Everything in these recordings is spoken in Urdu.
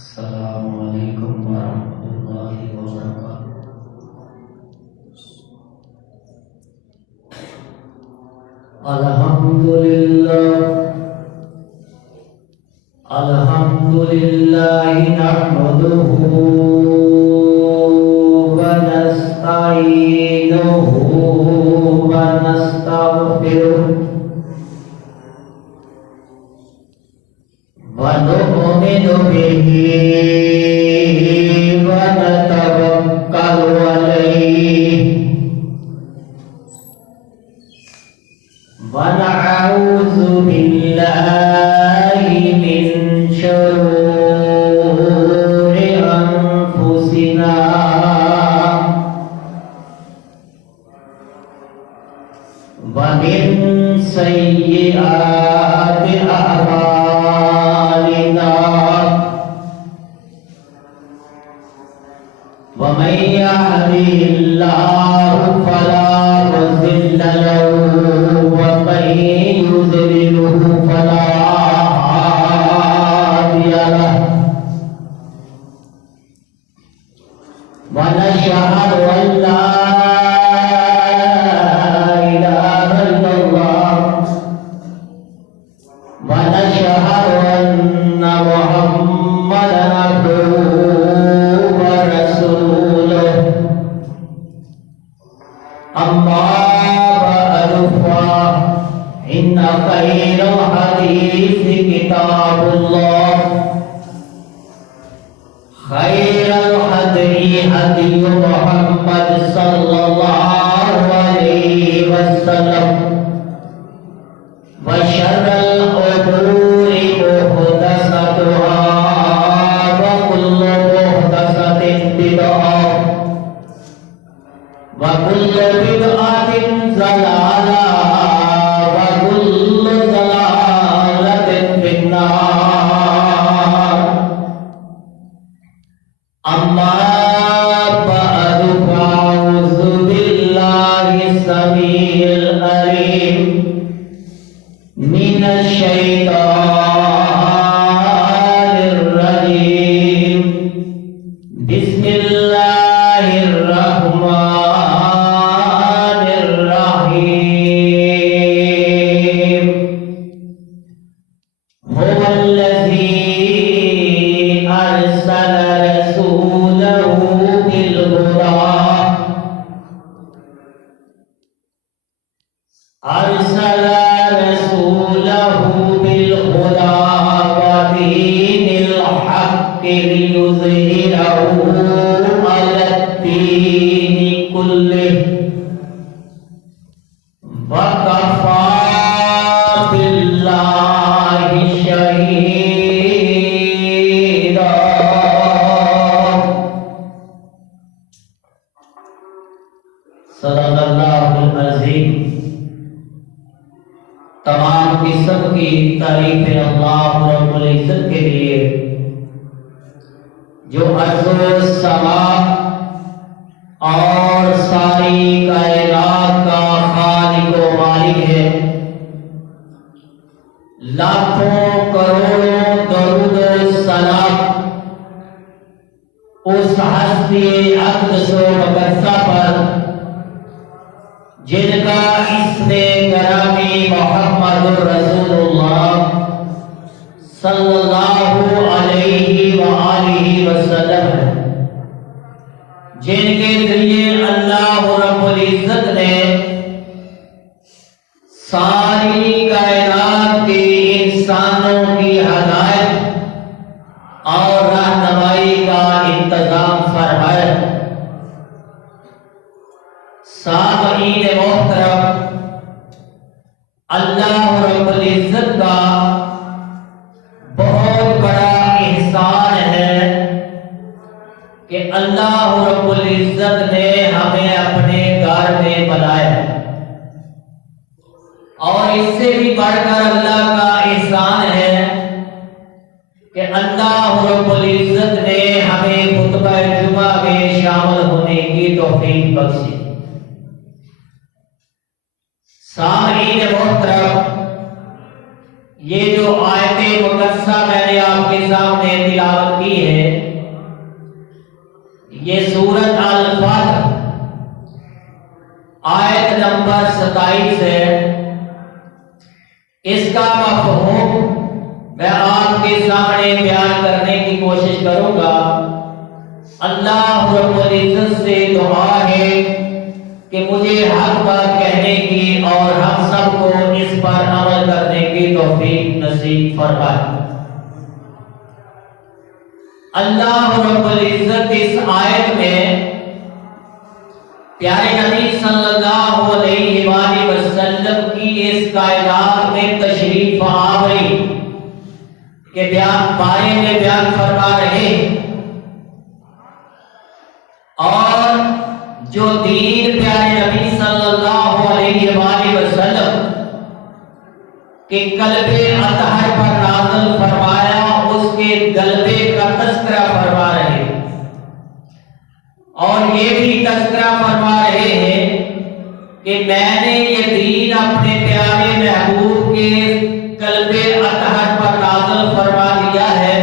السلام علیکم ورحمۃ اللہ وبرکاتہ۔ الحمدللہ نحمدہ ونستعینہ ونستغفرہ ونؤمن به ونتوکل علیہ ونعوذ باللہ من شرور انفسنا ومن سیئات اعمالنا ومن يهده الله فلا مضل له ومن يضلله فلا هادي له ونشهد أن لا إله إلا الله ونشهد أن محمدا عبده ورسوله أما بعد فإن خير الحديث كتاب الله خير الهدي هدي محمد صلى الله عليه وسلم وشر الأمور محدثاتها وكل محدثة بدعة وكل بدعة ضلالة وكل ضلالة في النار أما بعد فأعوذ بالله السميع العليم من الشيطان الرجيم بسم الله الرحمن الرحيم هو الذي أرسل رسوله بالهدى ودين الحق ليظهره على الدين كله وكفى بالله شهيدا۔ صدق اللہ العظیم۔ تمام قسم کی تعریفیں اللہ رب العزت کے لیے جو ارض و سما اور ساری کائنات کا خالق و مالک ہے۔ لاکھوں کروڑوں درود و سلام اس ہستی اقدس و مقدسہ پر جن کا اسم گرامی محمد رسول اللہ صلی اللہ علیہ وآلہ وسلم ہے، جن کے ذریعے اللہ رب العزت نے ساری کائنات کے انسانوں کی ہدایت اور رہنمائی کا انتظام فرمایا۔ سامعین محترم، اللہ رب العزت کا بہت بڑا احسان ہے کہ اللہ رب العزت نے ہمیں اپنے گھر میں بنایا، اور اس سے بھی بڑھ کر اللہ کا احسان ہے کہ اللہ رب العزت نے ہمیں خطبہ جمعہ میں شامل ہونے کی توفیق بخشی۔ سامعین محترم، یہ جو آیت مقدسہ مدرسہ میں نے آپ کے سامنے تلاوت کی ہے، یہ سورۃ الفتح آیت نمبر 27 ہے۔ اس کا مفہوم میں آپ کے سامنے بیان کرنے کی کوشش کروں گا۔ اللہ رب العزت سے دعا ہے کہ مجھے حق بات کہنے کی اور ہم سب کو اس پر عمل کرنے کی توفیق نصیب فرمائے۔ اللہ رب العزت اس آیت میں پیارے نبی صلی اللہ علیہ وآلہ وسلم کی اس کائنات میں تشریف آوری کے بارے میں بیان فرما رہے، اور جو دین پیارے نبی صلی اللہ علیہ وآلہ وسلم کے قلب اطہر پر نازل فرمایا، اس کے غلبے کا تذکرہ فرما رہے، اور یہ بھی تذکرہ فرما رہے ہیں کہ میں نے یہ دین اپنے پیارے محبوب کے قلب اطہر پر نازل فرما دیا ہے،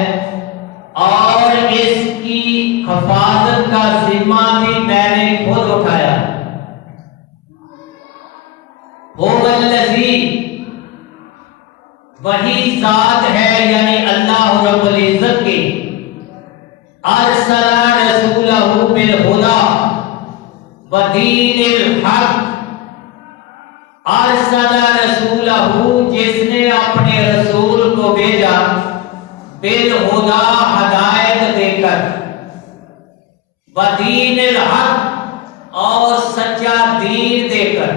اور اس کی حفاظت کا ذمہ بھی میں نے خود اٹھایا۔ هو الذی، وہی ذات ہے یعنی اللہ رب العزت کی، ارسل رسولہ بالہدی ودین الحق، ارسل رسولہ، جس نے اپنے رسول کو بھیجا، بالہدی، ہدایت دے کر، ودین الحق، اور سچا دین دے کر،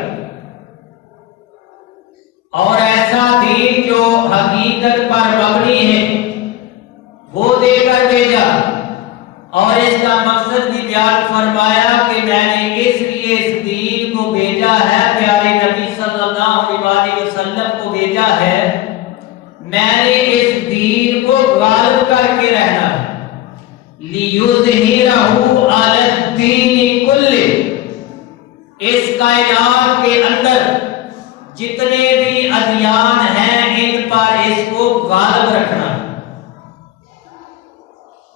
اور ایسا دین جو حقیقت پر مبنی ہے وہ دے کر بھیجا، اور اس کا مقصد بھی بیان فرمایا کہ میں نے اس لیے اس دین کو بھیجا ہے، پیارے نبی صلی اللہ علیہ وسلم کو بھیجا ہے، میں نے اس دین کو غالب کر کے رہنا ہے، لِيُظْهِرَهُ عَلَى الدِّينِ كُلِّهِ، اس کائنات کے اندر جتنے بھی ادیان ہیں ان پر اس کو غالب رکھنا۔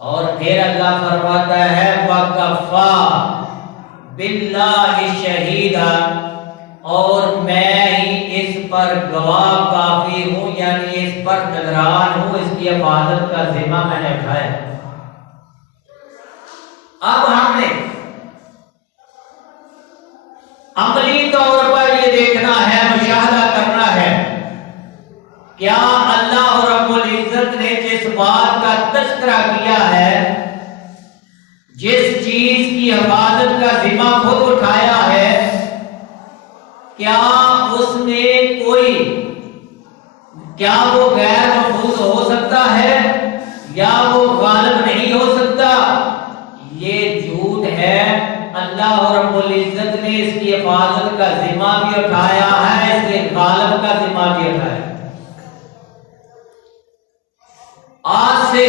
اور پھر اللہ فرماتا ہے وَكَفَى بِاللَّهِ شَهِيدًا، اور میں ہی اس پر گواہ کافی ہوں، یعنی اس پر نگران ہوں، اس کی حفاظت کا ذمہ میں نے اٹھایا۔ اب ہم نے عملی طور پر یہ دیکھنا ہے، مشاہدہ کرنا ہے، کیا اللہ رب العزت نے جس بات کا تذکرہ کیا ہے، جس چیز کی حفاظت کا ذمہ خود اٹھایا ہے، کیا اس میں کیا وہ غیر محفوظ ہو سکتا ہے یا وہ غالب نہیں ہو سکتا؟ یہ جھوٹ ہے۔ اللہ رب العزت نے اس کی حفاظت کا ذمہ بھی اٹھایا ہے، اس کے غالب کا ذمہ بھی اٹھایا ہے۔ آج سے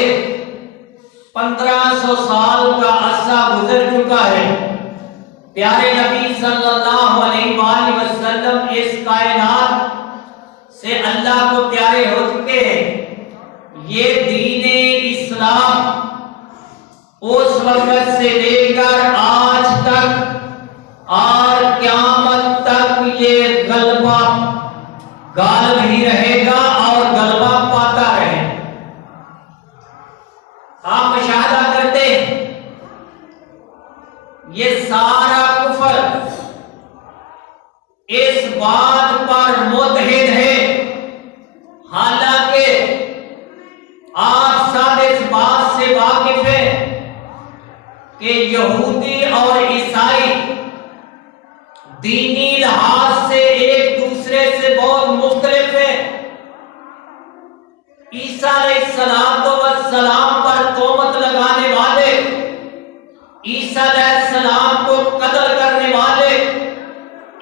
1500 سال کا عرصہ گزر چکا ہے، پیارے نبی صلی اللہ علیہ وآلہ وسلم اس کائنات سے اللہ کو پیارے ہو چکے ہیں۔ یہ دین اسلام اس وقت سے لے کر آج تک اور قیامت تک یہ غلبہ غالب ہی رہے گا اور غلبہ پاتا رہے گا۔ آپ مشاہدہ کرتے ہیں یہ سارا کفر اس بات پر متحد ہے، حالانکہ آپ سب اس بات سے واقف ہیں کہ یہودی اور عیسائی دینی لحاظ سے ایک دوسرے سے بہت مختلف ہیں۔ عیسیٰ علیہ السلام پر تہمت لگانے والے، عیسیٰ علیہ السلام کو قتل کرنے والے،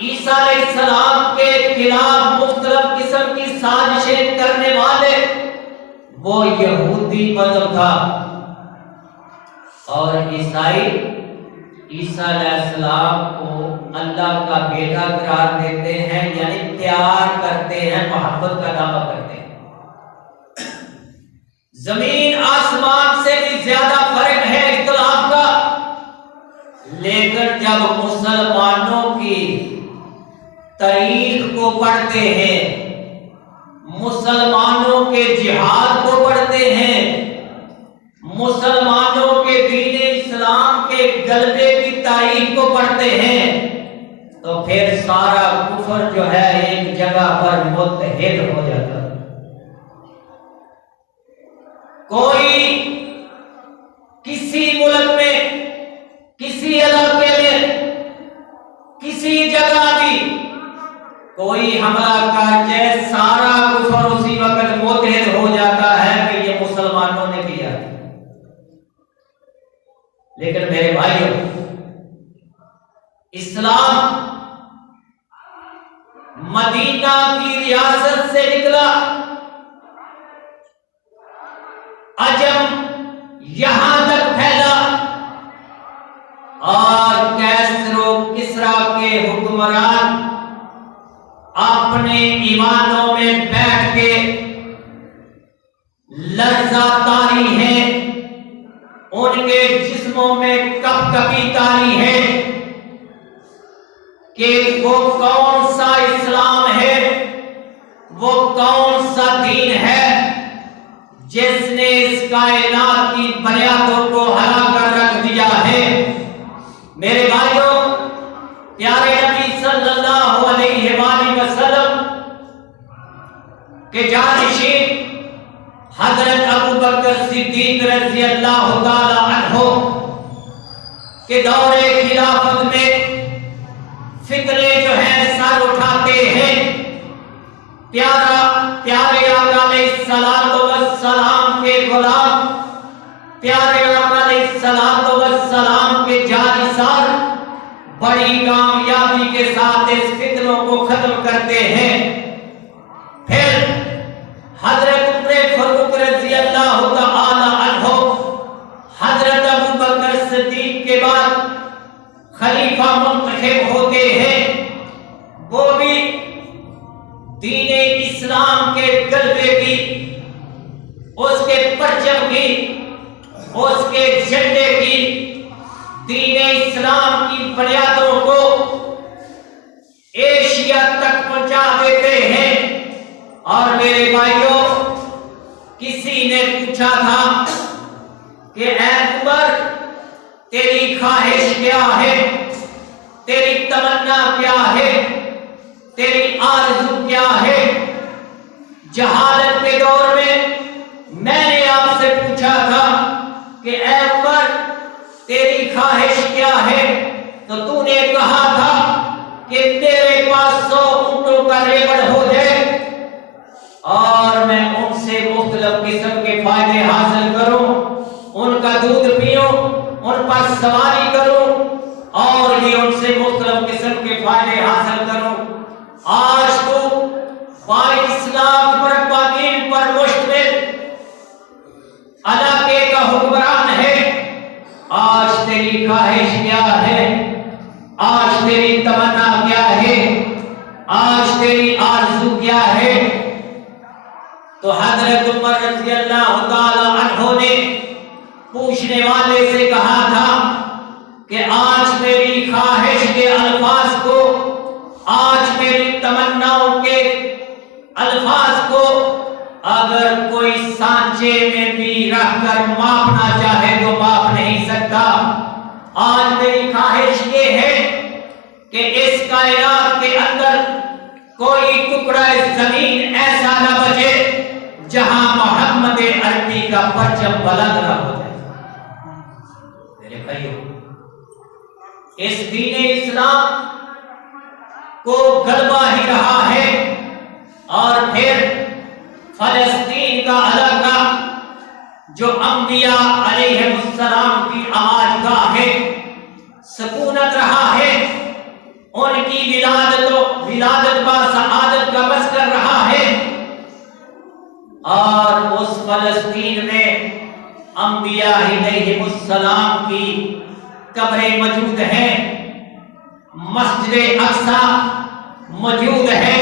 عیسیٰ علیہ السلام کے خلاف مختلف قسم کی سازشیں کرنے والے، وہ یہودی مذہب تھا، اور عیسائی عیسیٰ علیہ السلام کو اللہ کا بیٹا قرار دیتے ہیں، یعنی پیار کرتے ہیں، محبت کا دعویٰ کرتے ہیں۔ زمین آسمان سے بھی زیادہ فرق ہے اختلاف کا، لیکن جب مسلمانوں کی تاریخ کو پڑھتے ہیں، مسلمانوں کے جہاد کو پڑھتے ہیں، مسلمانوں کے دین اسلام کے غلبے کی تاریخ کو پڑھتے ہیں، تو پھر سارا کفر جو ہے ایک جگہ پر متحد ہو جاتا ہے۔ کوئی کسی ملک میں، کسی علاقے میں، کسی جگہ بھی کوئی حملہ کر جائے، سارا کفر اسی وقت متحد ہو جاتا ہے کہ یہ مسلمانوں نے کیا۔ لیکن میرے بھائیوں، اسلام مدینہ کی ریاست سے نکلا، عجم یہاں تک پھیلا، اور کیسر و کسرا کے حکمران اپنے ایوانوں میں بیٹھ کے لرزہ طاری ہیں، ان کے جسموں میں کپ کپی طاری ہے کہ وہ کون سا اسلام ہے، وہ کون سا دین ہے جس نے اس کائنات کی بنیادوں کو ہلا کر رکھ دیا ہے۔ میرے بھائیوں، پیارے نبی صلی اللہ علیہ وآلہ وسلم کے جانشین حضرت ابو بکر صدیق رضی اللہ تعالی عنہ کے دور خلافت میں فتنے جو ہیں سر اٹھاتے ہیں۔ پیارے آقا علیہ السلام کے غلام، پیارے آقا علیہ السلام کے جانثار بڑی کامیابی کے ساتھ اس فتنوں کو ختم کرتے ہیں۔ پھر حضرت عمر فاروق رضی اللہ تعالی عنہ حضرت ابو بکر صدیق کے بعد خلیفہ منتخب ہوتے ہیں، وہ بھی دین اسلام کے غلبے کی، اس کے پرچم کی، اس کے جھنڈے کی، دین اسلام کی بنیادوں کو ایشیا تک پہنچا دیتے ہیں۔ اور میرے بھائیوں، کسی نے پوچھا تھا کہ اے عمر، تیری خواہش کیا ہے، تیری تمنا کیا ہے، تیری آرزو کیا ہے؟ جہالت کے دور میں نے آپ سے پوچھا تھا کہ اے عمر، تیری خواہش کیا ہے، تو نے کہا تھا کہ میرے پاس 100 اونٹوں کا ریوڑ ہو جائے اور میں ان سے مختلف قسم کے فائدے حاصل کروں، ان کا دودھ پیوں، ان پر سواری کروں اور بھی ان سے مختلف قسم کے فائدے حاصل کروں۔ آج تو 22 لاکھ مربع پر مشتمل علاقے کا حکمران ہے۔ آج تیری خواہش کیا ہے؟ آج تیری تمنا کیا ہے؟ آج تیری آرزو کیا ہے؟ تو حضرت عمر رضی اللہ تعالی عنہ نے پوچھنے والے سے کہا تھا کہ آج میری خواہش کے الفاظ کو، آج میری تمناؤں کے الفاظ کو اگر کوئی سانچے میں بھی رکھ کر ماپنا چاہے تو ماپ نہیں سکتا۔ آج میری خواہش یہ ہے کہ اس کائنات کے اندر کوئی ٹکڑا زمین ایسا نہ بچے جہاں محمد عربی کا پرچم بلند نہ ہو جائے۔ میرے بھائیوں، اس دین اسلام کو غلبہ ہی رہا ہے۔ اور پھر فلسطین کا علاقہ جو انبیاء علیہ السلام کی آماج گاہ ہے، سکونت رہا ہے، ان کی ولادت با سعادت کا مسکن رہا ہے، اور اس فلسطین میں انبیاء علیہ السلام کی قبریں موجود ہیں، مسجد اقصی موجود ہے۔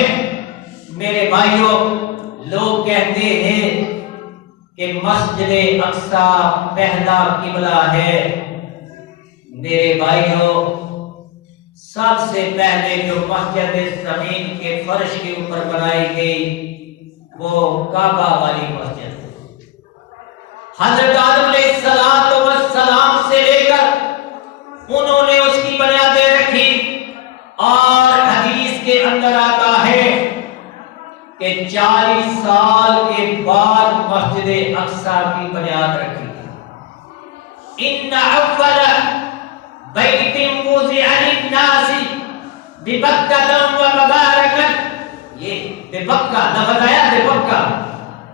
میرے بھائیوں، لوگ کہتے ہیں کہ مسجد اقصی پہلا قبلہ ہے۔ میرے بھائیوں، سب سے پہلے جو مسجد زمین کے فرش کے اوپر بنائی گئی وہ کعبہ والی مسجد ہے۔ حضرت آدم علیہ السلام سے لے کر انہوں نے اس کی بنیادیں رکھی، اور حدیث کے اندر آتا ہے کہ 40 سال کے بعد مسجد اقصی کی بنیاد رکھی۔ ان اول بیت وضع للناس ببکہ ومبارکا، یہ ببکہ لفظ آیا ببکہ،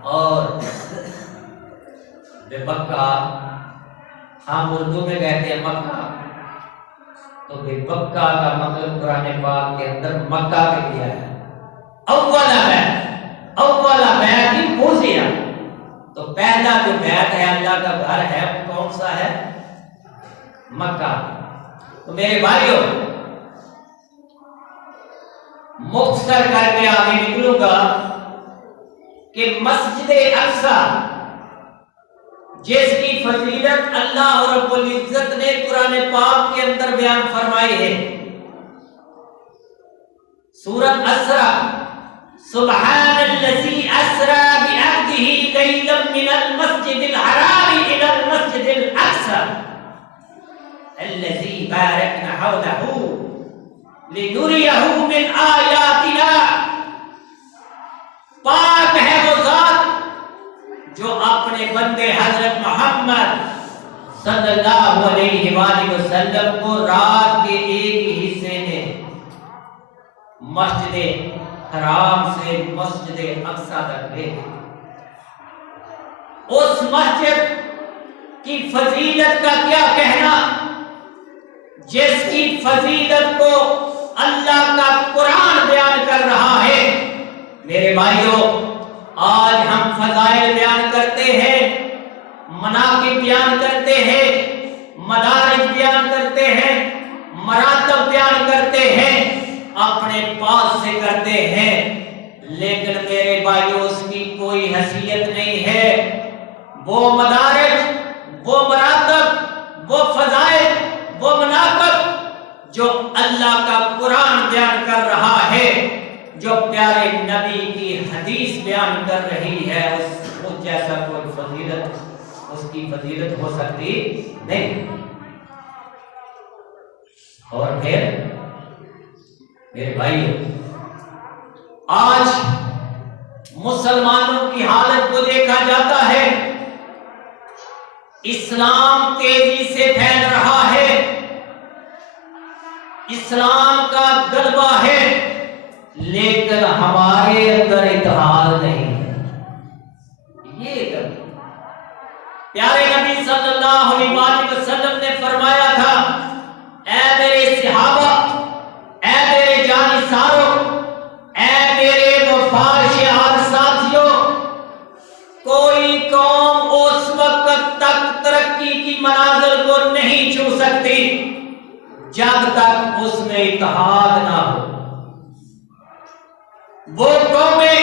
اور ببکہ ہم اردو میں کہتے ہیں مکہ، تو ببکہ کا مطلب قرآن پاک کے اندر مکہ کے لیا ہے۔ اول بیت وضع، تو پہلا جو بیت ہے اللہ کا گھر ہے وہ کون سا ہے؟ مکہ۔ تو میرے بھائیوں، مختصر کر کے آگے نکلوں گا کہ مسجد اقصی جس کی فضیلت اللہ رب العزت نے قرآن پاک کے اندر بیان فرمائی ہے، سورۃ اسرا، سبحان الذی اسرا بعبدہ لیلا من المسجد الحرام الى المسجد الاقصى الذي باركنا حوله لنريه من آیاتنا۔ پاک ہے وہ ذات جو اپنے بندے حضرت محمد صلی اللہ علیہ وآلہ وسلم کو رات کے ایک حصے میں مسجد حرام سے مسجد اقصی تک لے گئے۔ اس مسجد کی فضیلت کا کیا کہنا، جس کی فضیلت کو اللہ کا قرآن بیان کر رہا ہے۔ میرے بھائیوں، آج ہم فضائل بیان کرتے ہیں، مناقب بیان کرتے ہیں، مدارج بیان کرتے ہیں، مراتب بیان کرتے ہیں، اپنے پاس سے کرتے ہیں، لیکن میرے بھائیوں اس کی کوئی حیثیت نہیں ہے۔ وہ مدارج، وہ مراتب، وہ فضائل، وہ مناقب جو اللہ کا قرآن بیان کر رہا ہے، جو پیارے نبی کی حدیث بیان کر رہی ہے، اس جیسا کوئی فضیلت، اس کی فضیلت ہو سکتی نہیں۔ اور پھر میرے بھائیو، آج مسلمانوں کی حالت کو دیکھا جاتا ہے، اسلام تیزی سے پھیل رہا ہے، اسلام کا غلبہ ہے، لیکن ہمارے اندر اتحاد نہیں ہے۔ یہ پیارے نبی صلی اللہ علیہ وسلم نے فرمایا تھا، اے میرے صحابہ، اے میرے جانثاروں، اے میرے وفادار ساتھیوں، کوئی قوم اس وقت تک ترقی کی منازل کو نہیں چھو سکتی جب تک اس میں اتحاد نہ ہو۔ وہ قومیں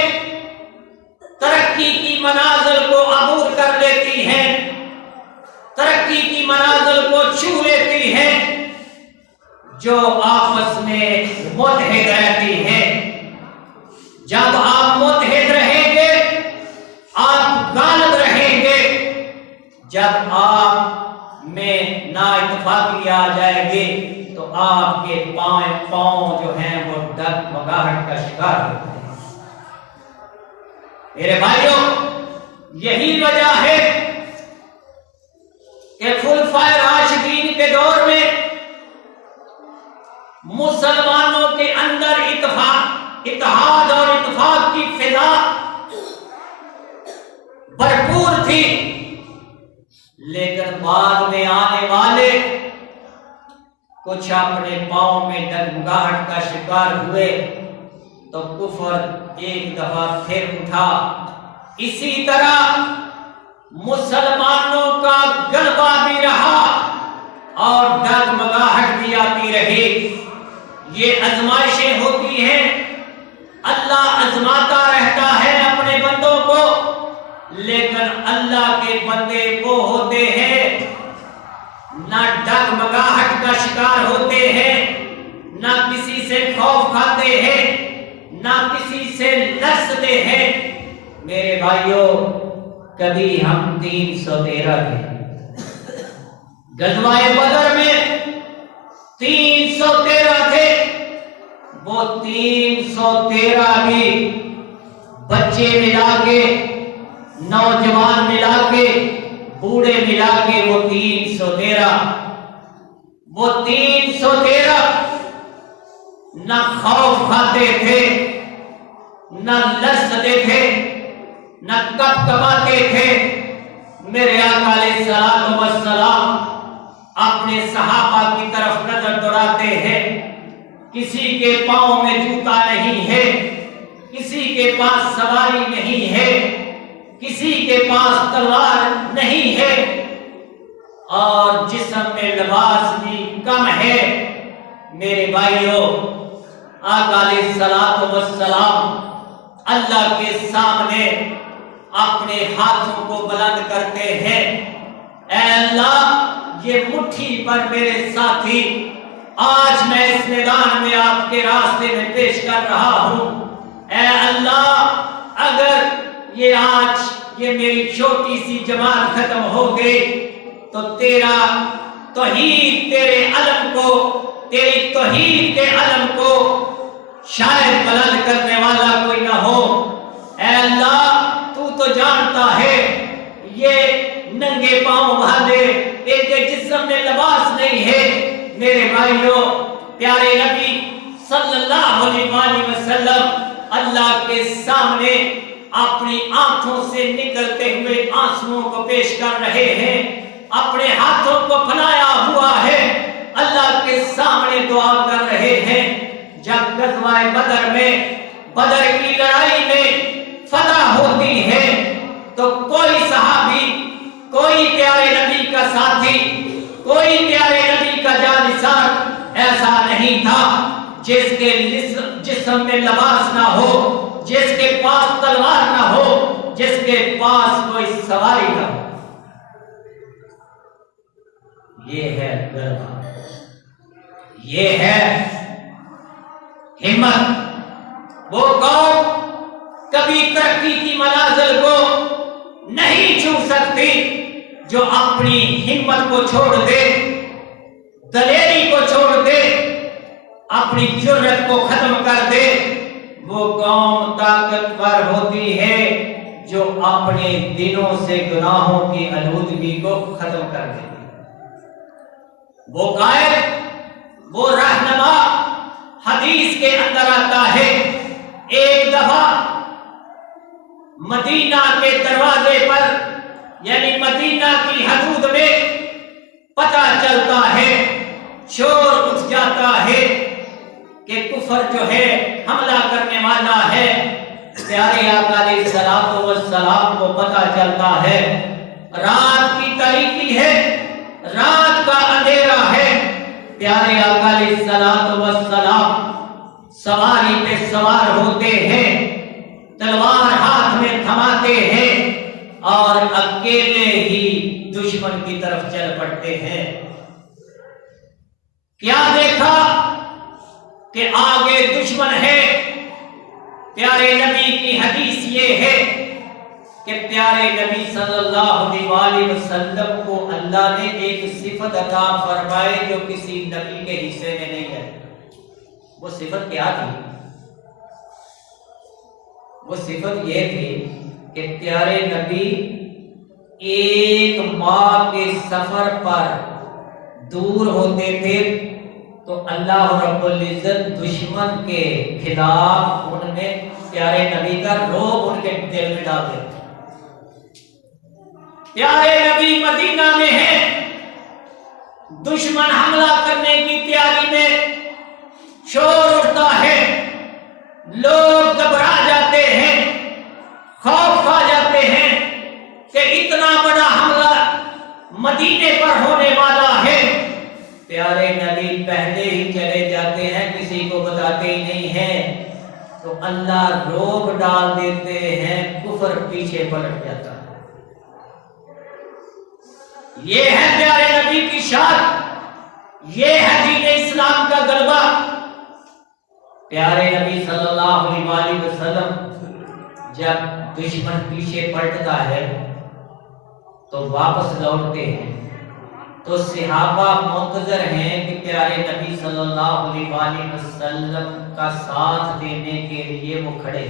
ترقی کی منازل کو عبور کر لیتی ہیں، ترقی کی منازل کو چھو لیتی ہیں، جو آپس میں متحد رہتی ہیں۔ جب آپ متحد رہیں گے، آپ غالب رہیں گے۔ جب آپ میں نا اتفاقی آ جائے گی تو آپ کے پاؤں جو ہیں وہ ڈگمگاہٹ کا شکار ہوتے ہیں۔ میرے بھائیوں، یہی وجہ ہے کہ خلفائے راشدین کے دور میں مسلمانوں کے اندر اتحاد اور اتفاق کی فضا بھرپور تھی، لیکن بعد میں آنے والے کچھ اپنے پاؤں میں ڈگمگاہٹ کا شکار ہوئے تو کفر ایک دفعہ پھر اٹھا۔ اسی طرح مسلمانوں کا غلبہ بھی رہا اور ڈگمگاہٹ بھی آتی رہی۔ یہ آزمائشیں ہوتی ہیں، اللہ آزماتا رہتا ہے اپنے بندوں کو، لیکن اللہ نہ کسی سے لرزتے ہیں۔ میرے بھائیوں، کبھی ہم 313 تھے، غزوہ بدر میں 313 تھے، وہ 313 بھی بچے ملا کے، نوجوان ملا کے، بوڑھے ملا کے وہ 313، وہ 313 نہ خوف کھاتے تھے، نہ لرزتے تھے، نہ کپ کپاتے تھے۔ میرے آقا علیہ الصلوۃ والسلام اپنے صحابہ کی طرف نظر دوڑاتے ہیں، کسی کے پاؤں میں جوتا نہیں ہے، کسی کے پاس سواری نہیں ہے، کسی کے پاس تلوار نہیں ہے، اور جسم میں لباس بھی کم ہے۔ میرے بھائیوں، آقا علیہ الصلوۃ والسلام اللہ کے سامنے اپنے ہاتھوں کو بلند کرتے ہیں، اے اللہ، یہ مٹھی پر میرے ساتھی آج میں اس میدان میں آپ کے راستے میں پیش کر رہا ہوں، اے اللہ، اگر یہ آج یہ میری چھوٹی سی جماعت ختم ہو گئی تو تیرا توحید، تیرے علم کو، تیری توحید کے علم کو شاید بلند کرنے والا کوئی نہ ہو۔ اے اللہ، تو تو جانتا ہے یہ ننگے پاؤں والے، ایک جسم میں لباس نہیں ہے۔ میرے بھائیوں، پیارے نبی صلی اللہ علیہ وآلہ وسلم اللہ کے سامنے اپنی آنکھوں سے نکلتے ہوئے آنسوؤں کو پیش کر رہے ہیں، اپنے ہاتھوں کو پھیلایا ہوا ہے، اللہ کے سامنے دعا کر رہے ہیں۔ جب غزوہ بدر میں، بدر کی لڑائی میں فتح ہوتی ہے تو کوئی صحابی، کوئی پیارے نبی کا ساتھی، کوئی پیارے نبی کا جانثار ایسا نہیں تھا جس کے جسم میں لباس نہ ہو، جس کے پاس تلوار نہ ہو، جس کے پاس کوئی سواری نہ ہو۔ یہ ہے غلبہ، یہ ہے ہمت۔ وہ قوم کبھی ترقی کی منازل کو نہیں چھو سکتی جو اپنی ہمت کو چھوڑ دے، دلیری کو چھوڑ دے، اپنی جرأت کو ختم کر دے۔ وہ قوم طاقتور ہوتی ہے جو اپنے دلوں سے گناہوں کی آلودگی کو ختم کر دے۔ وہ قائد، وہ رہنما، حدیث کے اندر آتا ہے، ایک دفعہ مدینہ کے دروازے پر، یعنی مدینہ کی حدود میں پتہ چلتا ہے، شور اٹھ جاتا ہے کہ کفر جو ہے حملہ کرنے والا ہے۔ پیارے آقا علیہ الصلوۃ والسلام کو پتہ چلتا ہے، رات کی تاریکی ہے، رات کا اندھیرا ہے۔ پیارے آقا علیہ الصلوۃ والسلام سواری پہ سوار ہوتے ہیں، تلوار ہاتھ میں تھماتے ہیں اور اکیلے ہی دشمن کی طرف چل پڑتے ہیں۔ کیا دیکھا کہ آگے دشمن ہے۔ پیارے نبی کی حدیث یہ ہے کہ پیارے نبی صلی اللہ علیہ وآلہ وسلم کو اللہ نے ایک صفت عطا فرمائی جو کسی نبی کے حصے میں نہیں ہے۔ وہ صفت کیا تھی؟ وہ صفت یہ تھی کہ پیارے نبی ایک ماہ کے سفر پر دور ہوتے تھے تو اللہ رب العزت دشمن کے خلاف ان میں پیارے نبی کا رعب ان کے دل میں ڈال دیتے۔ پیارے نبی مدینہ میں ہیں، دشمن حملہ کرنے کی تیاری میں، شور اٹھتا ہے، لوگ گھبرا جاتے ہیں، خوف کھا جاتے ہیں کہ اتنا بڑا حملہ مدینے پر ہونے والا ہے۔ پیارے نبی پہلے ہی چلے جاتے ہیں، کسی کو بتاتے ہی نہیں ہیں، تو اللہ رعب ڈال دیتے ہیں، کفر پیچھے پلٹ جاتا ہے۔ یہ ہے پیارے نبی کی شان، یہ ہے دین اسلام کا غلبہ۔ پیارے نبی صلی اللہ علیہ وسلم جب دشمن پیچھے پلٹتا ہے تو واپس لوٹتے ہیں تو صحابہ منتظر ہیں کہ پیارے نبی صلی اللہ علیہ وسلم کا ساتھ دینے کے لیے وہ کھڑے.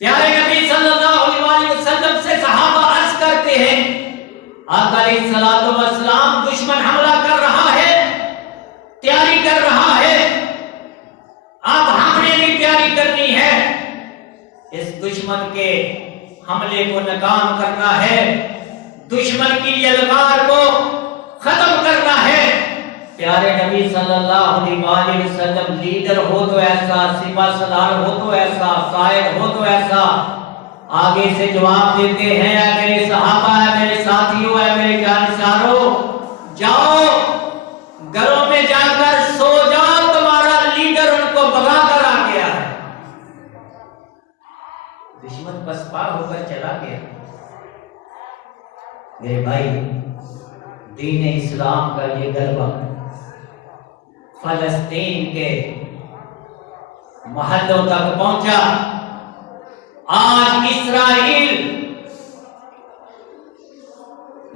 پیارے نبی صلی اللہ علیہ وسلم سے صحابہ عرض کرتے ہیں آقا علیہ الصلوۃ والسلام دشمن حملہ کر رہا ہے, تیاری کر رہا ہے, اب ہم نے بھی تیاری کرنی ہے, اس دشمن کے حملے کو ناکام کرنا ہے, دشمن کی یلغار کو ختم کرنا ہے. پیارے نبی صلی اللہ علیہ وسلم لیڈر ہو تو ایسا, سپاہ سالار ہو تو ایسا, قائد ہو تو ایسا, آگے سے جواب دیتے ہیں اے میرے صحابہ, اے میرے ساتھیوں, اے میرے جانساروں, جاؤ گھروں میں جا کر سو جاؤ, تمہارا لیڈر ان کو بھگا کر آ گیا ہے. دشمن پسپا ہو کر چلا گیا. میرے بھائی, دین اسلام کا یہ غلبہ فلسطین کے محلوں تک پہنچا. آج اسرائیل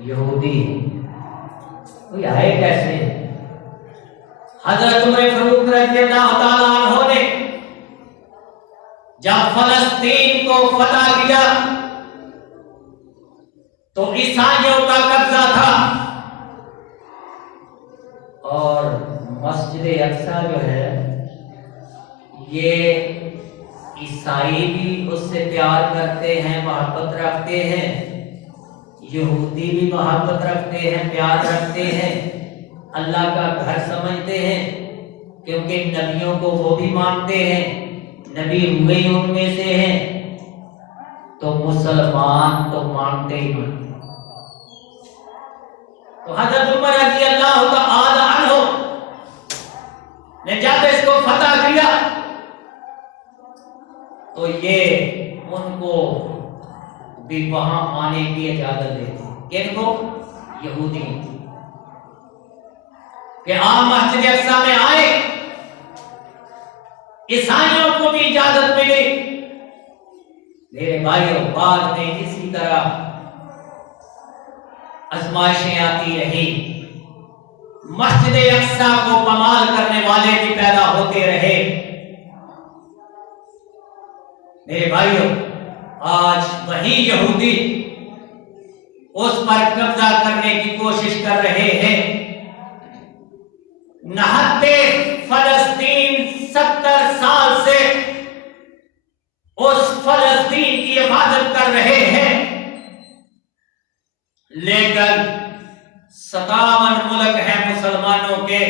یہودی کوئی آئے کیسے؟ حضرت عمر فاروق رضی اللہ تعالیٰ عنہ نے جب فلسطین کو فتح کیا تو عیسائیوں کا قبضہ تھا اور مسجد اقصی جو ہے یہ عیسائی بھی اس سے پیار کرتے ہیں, محبت رکھتے ہیں, یہودی بھی محبت رکھتے ہیں, پیار رکھتے ہیں, اللہ کا گھر سمجھتے ہیں کیونکہ نبیوں کو وہ بھی مانتے ہیں, نبی ہوئے ہی ان میں سے ہیں, تو مسلمان تو مانتے ہی مانتے. تو حضرت عمر رضی اللہ تعالی عنہ نے جب اس کو فتح کیا تو یہ ان کو بھی وہاں آنے کی اجازت دیتے. کن کو؟ یہودی, کہ آپ مسجد اقصی میں آئے. عیسائیوں کو بھی اجازت ملی. میرے بھائیوں, بعد میں اسی طرح آزمائشیں آتی رہی, مسجد اقصی کو پامال کرنے والے بھی پیدا ہوتے رہے. میرے بھائیوں, آج وہی یہودی اس پر قبضہ کرنے کی کوشش کر رہے ہیں. نہتے فلسطین 70 سال سے اس فلسطین کی حفاظت کر رہے ہیں, لیکن 57 ملک ہیں مسلمانوں کے,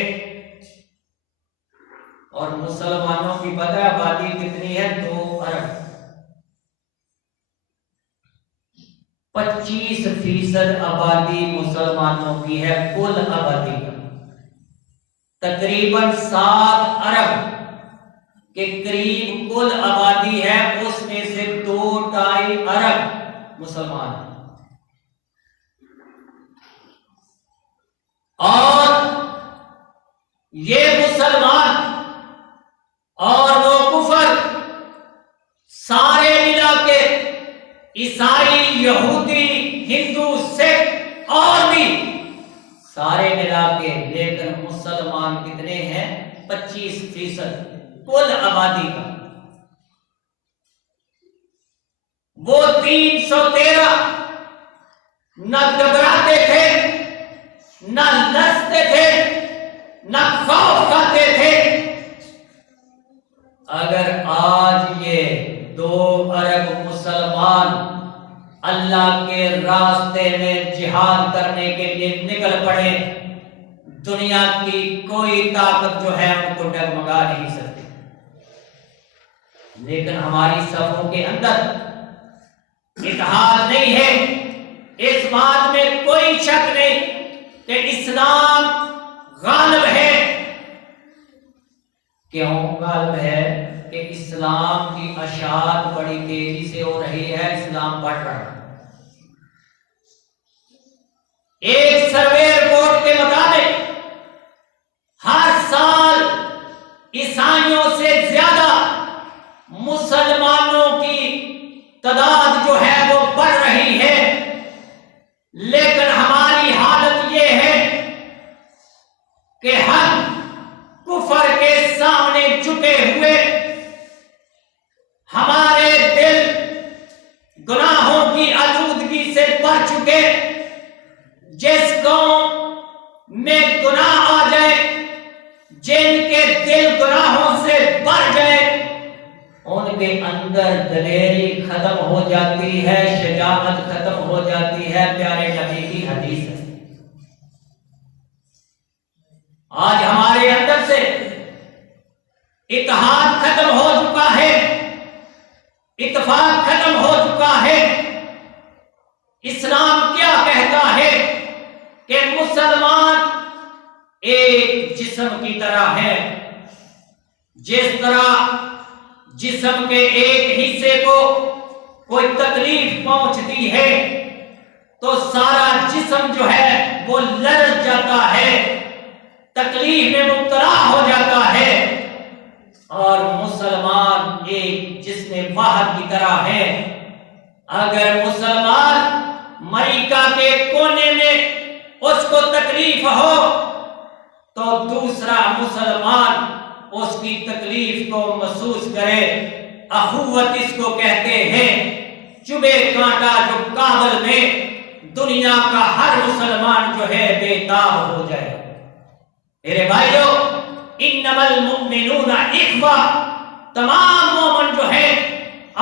اور مسلمانوں کی پتہ آبادی کتنی ہے؟ 2 ارب. 25% آبادی مسلمانوں کی ہے کل آبادی کا. تقریباً 7 ارب کے قریب کل آبادی ہے, اس میں سے 2-2.5 ارب مسلمان ہیں. اور یہ مسلمان اور وہ کفر سارے ملا کے, عیسائی, یہودی, ہندو, سکھ اور بھی سارے ملا کے, لیکن مسلمان کتنے ہیں؟ 25% کل آبادی کا. وہ 313 نہ گھبراتے تھے, نہ لڑتے تھے, نہ خوف کھاتے تھے. اگر آج یہ 2 ارب مسلمان اللہ کے راستے میں جہاد کرنے کے لیے نکل پڑے, دنیا کی کوئی طاقت جو ہے ان کو ڈگمگا نہیں سکتی. لیکن ہماری صفوں کے اندر اتحاد نہیں ہے. اس بات میں کوئی شک نہیں کہ اسلام غالب ہے. کیوں غالب ہے؟ کہ اسلام کی اشاعت بڑی تیزی سے ہو رہی ہے, اسلام بڑھ رہا ہے. ایک سروے رپورٹ کے مطابق ہر سال جس قوم میں گناہ آ جائے، جن کے دل گناہوں سے بھر جائے، ان کے اندر دلیری ختم ہو جاتی ہے، شجاعت ختم ہو جاتی ہے۔ پیارے نبی کی حدیث ہے۔ آج ہمارے اندر سے اتحاد ختم ہو چکا ہے، اتفاق ختم ہو چکا ہے۔ اسلام کیا کہتا ہے کہ مسلمان ایک جسم کی طرح ہے۔ جس طرح جسم کے ایک حصے کو کوئی تکلیف پہنچتی ہے تو سارا جسم جو ہے وہ لرز جاتا ہے، تکلیف میں مبتلا ہو جاتا ہے، اور مسلمان ایک جسم واحد کی طرح ہے۔ اگر مسلمان امریکہ کے کونے میں اس کو تکلیف ہو تو دوسرا مسلمان اس کی تکلیف کو محسوس کرے۔ اخوت اس کو کہتے ہیں۔ چبھے کانٹا جو کابل میں دنیا کا ہر مسلمان جو ہے بے تاب ہو جائے۔ میرے بھائیو، انما المؤمنون اخوہ، تمام مومن جو ہیں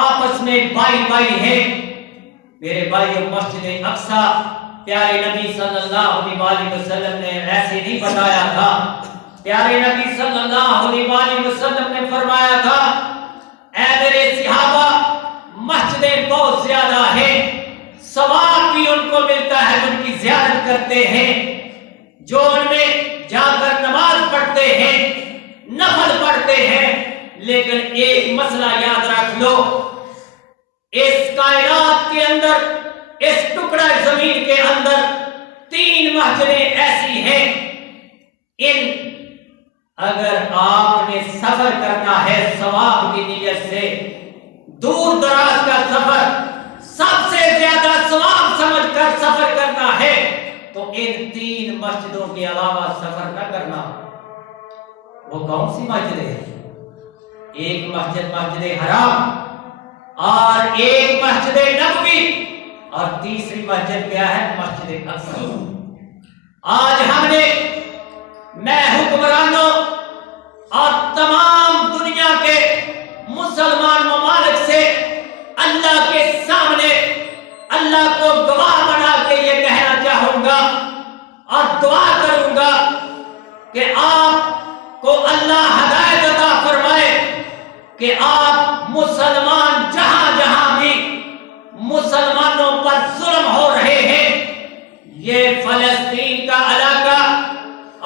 آپس میں بھائی بھائی ہیں۔ میرے بھائیو، مسجد اقصی پیارے نبی صلی اللہ علیہ وسلم نے ایسے نہیں بتایا تھا۔ پیارے نبی صلی اللہ علیہ وسلم نے فرمایا تھا، اے میرے صحابہ، مسجدیں بہت زیادہ ہیں، ثواب بھی ان کو ملتا ہے جو ان کی زیارت کرتے ہیں، جو ان میں جا کر نماز پڑھتے ہیں، نفل پڑھتے ہیں۔ لیکن ایک مسئلہ یاد رکھ لو، اس کائنات کے اندر، اس ٹکڑا زمین کے اندر 3 مسجدیں ایسی ہیں، اگر آپ نے سفر کرنا ہے ثواب کی نیت سے، دور دراز کا سفر سب سے زیادہ ثواب سمجھ کر سفر کرنا ہے تو ان 3 مسجدوں کے علاوہ سفر نہ کرنا۔ وہ کون سی مسجد ہے؟ ایک مسجد مسجد حرام، اور ایک مسجد نبوی، اور تیسری مسجد کیا ہے؟ مسجد اقصی۔ آج ہم نے، میں حکمرانوں اور تمام دنیا کے مسلمان ممالک سے اللہ کے سامنے اللہ کو گواہ بنا کے یہ کہنا چاہوں گا اور دعا کروں گا کہ آپ کو اللہ ہدایت عطا فرمائے کہ آپ مسلمان جہاں جہاں بھی مسلمانوں پر ظلم ہو رہے ہیں، یہ فلسطین کا علاقہ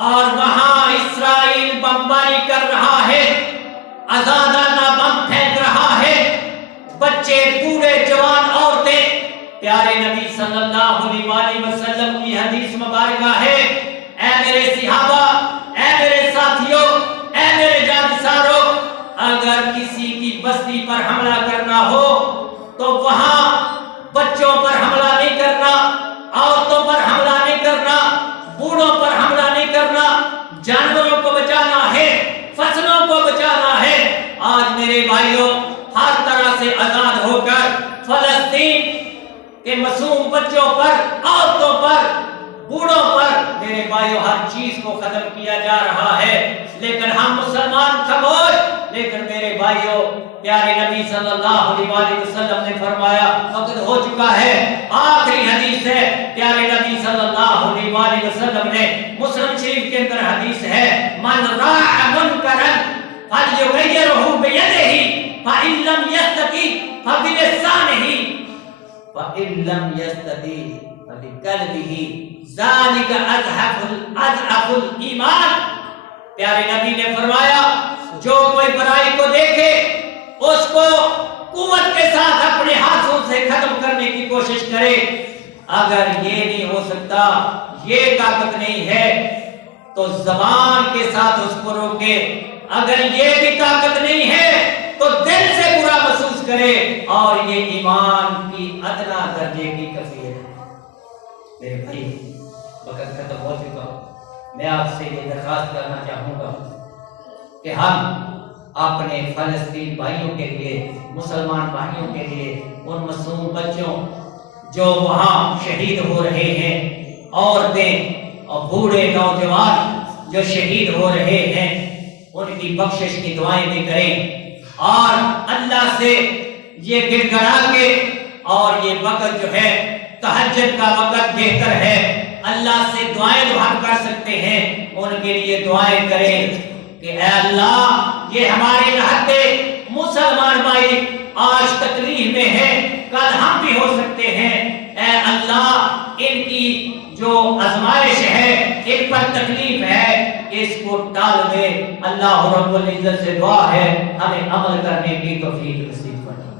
اور وہاں اسرائیل بمباری کر رہا ہے، آزادانہ بم پھینک رہا ہے، بچے، بوڑھے، جوان، عورتیں۔ پیارے نبی صلی اللہ علیہ وسلم کی حدیث مبارکہ ہے، اے میرے صحابہ، اے میرے ساتھیوں، اے میرے جانساروں، اگر کسی کی بستی پر حملہ کرنا ہو تو وہاں بچوں پر حملہ نہیں کرنا، عورتوں پر حملہ نہیں کرنا، بوڑھوں پر حملہ نہیں کرنا، جانوروں کو بچانا ہے، فصلوں کو بچانا ہے۔ آج میرے بھائیوں، ہر طرح سے آزاد ہو کر فلسطین کے معصوم بچوں پر، عورتوں پر، بوڑھوں پر، میرے بھائیوں، ہر چیز کو ختم کیا جا رہا ہے، لیکن ہم مسلمان خاموش۔ لیکن میرے بھائیوں، پیارے نبی صلی اللہ علیہ وسلم نے فرمایا، وقت ہو چکا ہے، آخری حدیث ہے، پیارے نبی صلی اللہ علیہ وسلم نے، مسلم شریف کے اندر حدیث ہے، من راع منکرا فلیغیرہ بیدہ فإن لم یستطع فبلسانہ فإن لم یستطع فبقلبہ ذلک اضعف الایمان۔ پیارے نبی نے فرمایا، جو کوئی برائی کو دیکھے اس کو قوت کے ساتھ اپنے ہاتھوں سے ختم کرنے کی کوشش کرے۔ اگر یہ نہیں ہو سکتا، یہ طاقت نہیں ہے تو زبان کے ساتھ اس کو روکے۔ اگر یہ بھی طاقت نہیں ہے تو دل سے برا محسوس کرے، اور یہ ایمان کی ادنا درجے کی کفیل ہے۔ میرے بھائی، وقت ختم ہو چکا، میں آپ سے یہ درخواست کرنا چاہوں گا کہ ہم اپنے فلسطین بھائیوں کے لیے، مسلمان بھائیوں کے لیے، ان معصوم بچوں جو وہاں شہید ہو رہے ہیں، عورتیں اور بوڑھے نوجوان جو شہید ہو رہے ہیں ان کی بخشش کی دعائیں بھی کریں، اور اللہ سے یہ گڑ گڑا کے، اور یہ وقت جو ہے تہجد کا وقت بہتر ہے، اللہ سے دعائیں جو ہم کر سکتے ہیں ان کے لیے دعائیں کریں کہ اے اللہ یہ ہمارے نہتے مسلمان بھائی آج تکلیف میں ہیں، کل ہم بھی ہو سکتے ہیں، اے اللہ ان کی جو آزمائش ہے، ان پر تکلیف ہے، اس کو ٹال دے۔ اللہ رب العزت سے دعا ہے ہمیں عمل کرنے کی توفیق نصیب فرمائے۔